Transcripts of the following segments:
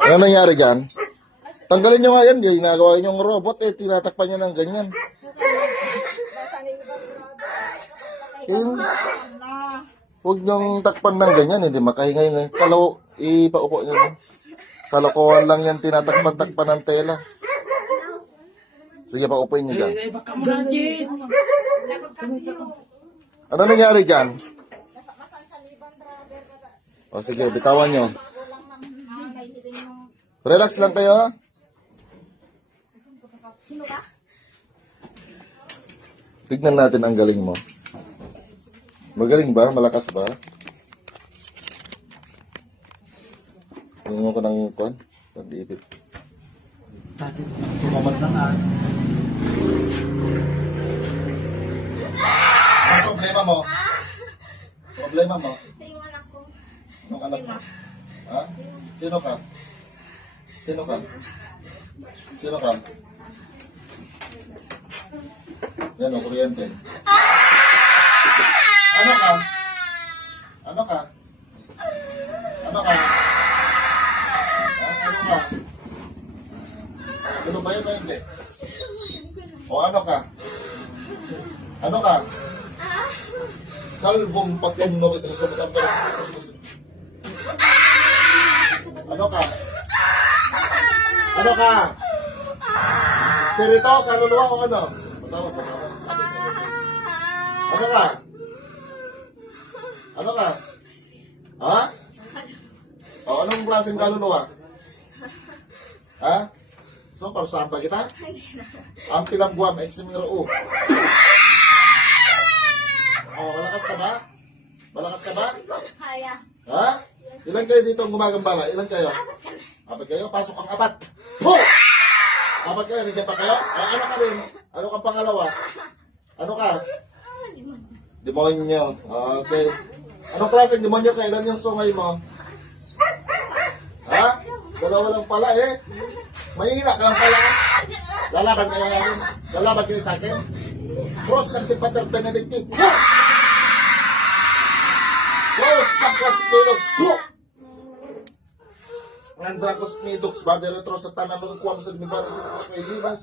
Ano nangyari dyan? Tanggalin nyo nga yan. Ginagawa nyo yung robot eh. Tinatakpan nyo ng ganyan. Huwag nyong takpan ng ganyan. Hindi makahingay. Kalaw, ipaupo nyo. Kalokohan lang yan. Tinatakpan-takpan ng tela. Sige, paupuin nyo dyan. Baka mo na, Jit. Ano nangyari dyan? O sige, bitawan nyo. Relax lang kayo ha. Tignan natin ang galing mo. Magaling ba? Malakas ba? Tingnan ko ng kwan. Pag-ibig. Tumamat na nga. Ano problema mo? Problema mo? Yung anak ko. Anong anak mo? Ha? Sino ka? Sino ka? Sino ka? Yan o, kuryente. Ano ka? Ano ka? Ano ka? Ha? Ano ka? Ano ba yun o hindi? O ano ka? Ano ka? Salvong patong no sa sumunod ka. Ano ka? Ano ka? Spirito, kaluluwa o ano? Patawag ka. Ano ka? Ano ka? Ha? O anong klaseng kaluluwa? Ha? So, parusahan pa kita? Ang pinagbuwam, eksimiro o. O, malakas ka ba? Malakas ka ba? Kaya. Ha? Ilan kayo dito ang gumagambala? Ilan kayo? Apat kayo? Pasok ang apat. Ho! Apat kayo? Nandiyan pa kayo? Ano ka rin? Ano kang pangalawa? Ano ka? Demonyo. Okay. Anong klaseng demonyo ka? Ilan yung sungay mo? Ha? Dalawa lang pala eh. Mahina ka lang pala. Lalaban kayo ngayon. Lalaban kayo sa akin. Cross Sancti Pater Benedicti. Cross Sancti Milos. Andracos Midux. Bade retro sa tanang mga kuwang sa lumibara sa mga kailinas.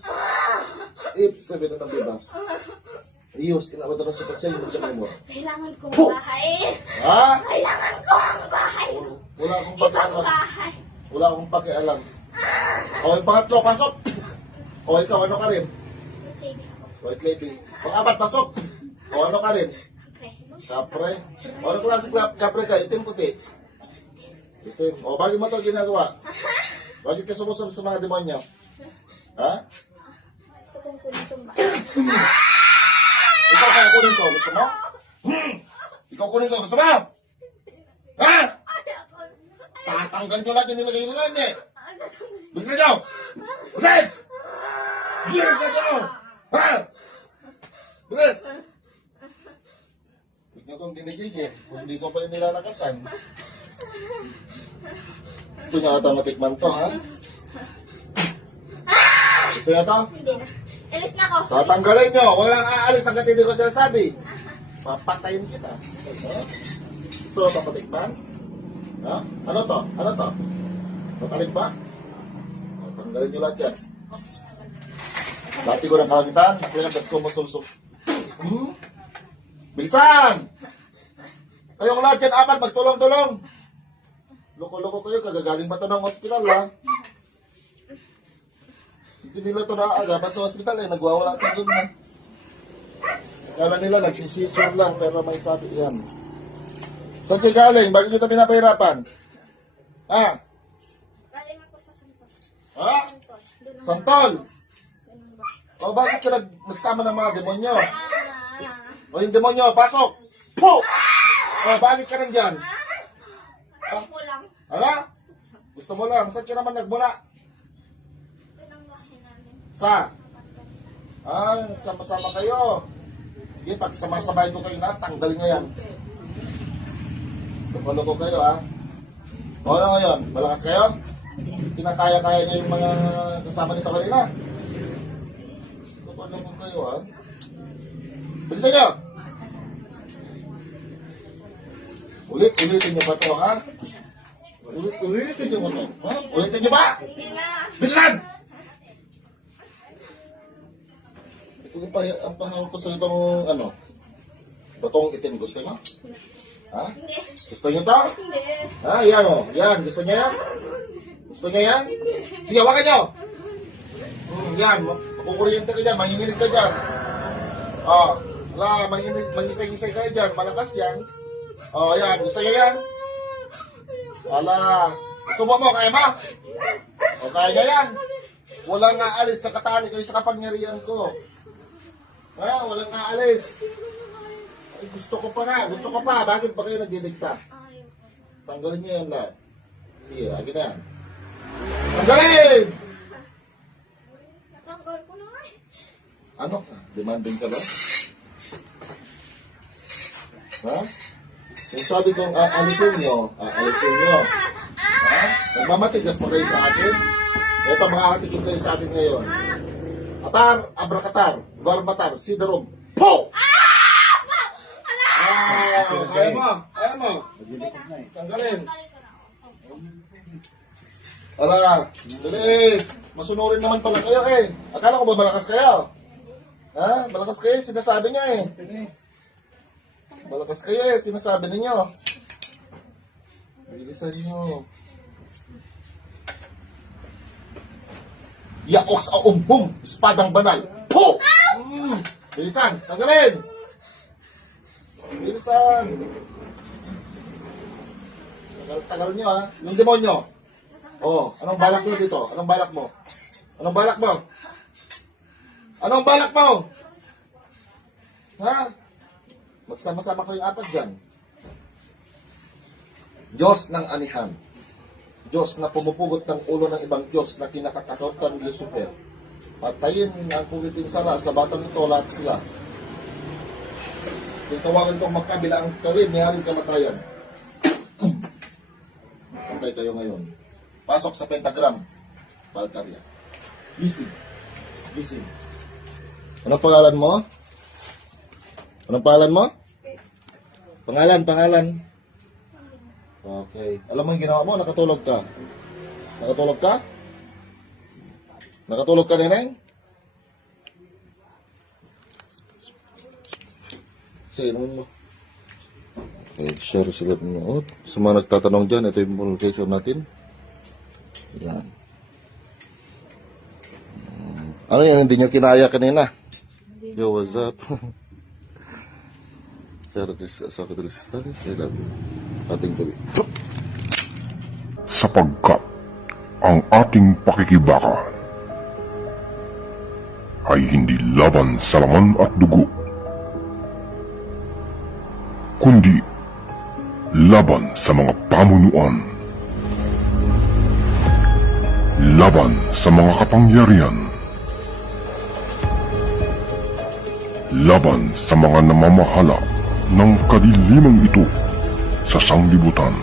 If sabi na ng bibas. Iyos, kinabadara sa pasya yung sa mo. Kailangan ko ang bahay. Ha? Kailangan ko ang bahay. Wala akong Ibang pakialam. bahay. Wala akong pakialam. O, yung pangatlo, pasok. O, ikaw, ano ka rin? Okay. White lady. Pang-apat, pasok. O, ano ka rin? Okay. Kapre. O, ano klase kapre ka? Itim puti. Itim. O, bakit mo ito ginagawa? Bakit ka sumusunod sa mga demonyo? Ha? Gusto kong kunin itong bahay. Ikaw kaya kunin ko. Gusto mo? Ikaw kunin ko. Gusto mo? Ha? Tatanggal nyo lahat yung nilagay nila, hindi. Bilisan nyo! Bilisan! Bilisan nyo! Ha? Bilis! Huwag nyo kong dinigigil. Kung hindi ko pa yung nilalakasan. Gusto nyo ata matikman to, ha? Gusto nyo to? Hindi na. Alis na ako. Tatanggalin nyo. Walang aalis hanggat hindi ko sinasabi. Papatayin kita. Gusto nyo papatikman? Ha? Ano to? Ano to? Matalim ba? Tanggalin nyo lahat yan. Dati ko ng kalangitan, nakilang nagsumusulusup. Bilisan! Kayong lahat yan, apat, magtulong-tulong. Loko-loko kayo, kagagaling ba ito ng hospital, ha? Hindi nila ito naaagapan sa hospital, eh. Nagwawala ito dun, ha? Kala nila, nagsisisure lang, pero may sabi yan. Saan kayo galing? Bakit nyo ito pinapahirapan? Ha? Galing ako sa Santol. Ha? Santol. Doon ang Santol! ganun ba? O bakit ka nagsama ng mga demonyo? O yung demonyo, pasok! Po! O bakit ka nandyan? Gusto ko lang. Hala? Gusto mo lang, saan ka naman nagmula? Doon ang bahay namin. Sa? Ay, nagsama-sama kayo. Sige, pag sama-samahin ko kayo na, tanggalin nyo yan. Loko-loko kayo, ha? O ano ngayon? Malakas kayo? Kinakaya-kaya nyo yung mga kasama nito kanina? Loko-loko kayo, ha? Bilisan nyo! Ulitin nyo pa to, ha? Ulitin niyo ko to. Ha? Ulitin niyo ba? Hindi na. Bilisan! Ito ko pa, ang pahawak ko sa itong, ano, batong itim. Gusto niyo? Ha? Hindi. Gusto niyo to? Hindi. Ha? Yan o. Yan. Gusto niyo yan? Gusto niyo yan? Sige, hawakan niyo. Yan. Makukuryente ka dyan. Manginginig ka dyan. Wala. Mangisay-isay kayo dyan. Malakas yan. Yan. Gusto niyo yan? Wala. Gusto mo? Kaya mo? Kaya niya yan. Walang aalis. Nakatali kayo sa kapangyarihan ko. Walang aalis. Ay, gusto ko pa nga. Gusto ko pa. Bakit ba kayo nagdidikta? Ayaw ko. Tanggalin niyo yan lahat. Sige, agi na yan. Tanggalin! Tanggal ko na nga eh. Ano ka? Demanding ka ba? Ha? Yung sabi kong aalisin nyo, aalisin nyo. Ha? Nagmamatigas pa kayo sa akin? So ito, makakatikin kayo sa akin ngayon. Atar, abrakatar, varmatar, sidarom, po! Kaya mo, kaya mo. Tanggalin. Tanggalin ko na. Ala, bilis. Masunurin naman pala kayo eh. Akala ko ba malakas kayo? Ha? Malakas kayo, sinasabi niya eh. Malakas kayo eh, sinasabi ninyo. Bilisan nyo. Yaok sa umbong, espadang banal. Po! Bilisan, tanggalin. Bilisan. Tagal nyo ha. Yung demonyo. Anong balak mo dito? Anong balak mo? Anong balak mo? Anong balak mo? Ha? Magsama-sama kayong apat dyan. Diyos ng anihan. Diyos na pumupugot ng ulo ng ibang Diyos na kinakatakutan ni Lucifer. Patayin ang pumipinsala sa batang ito lahat sila. Kung tawagan itong magkabila ang karim, niharing kamatayan. Pantay kayo ngayon. Pasok sa pentagram. Valkyria. Gising. Gising. Anong pangalan mo? Anong pangalan mo? Pangalan. Okay. Alam mo yung ginawa mo? Nakatulog ka. Nakatulog ka? Nakatulog ka, Neneng? Sige, naman mo. Okay, share sila mo. Sa mga nagtatanong dyan, ito yung location natin. Yan. Ano yan? Hindi nyo kinaya kanina? Yo, what's up? Share this sa ating gabi. Sapagkat ang ating pakikibaka ay hindi laban sa laman at dugo, kundi laban sa mga pamunuan, laban sa mga kapangyarihan, laban sa mga namamahala ng kadilimang ito sa sanglibutan.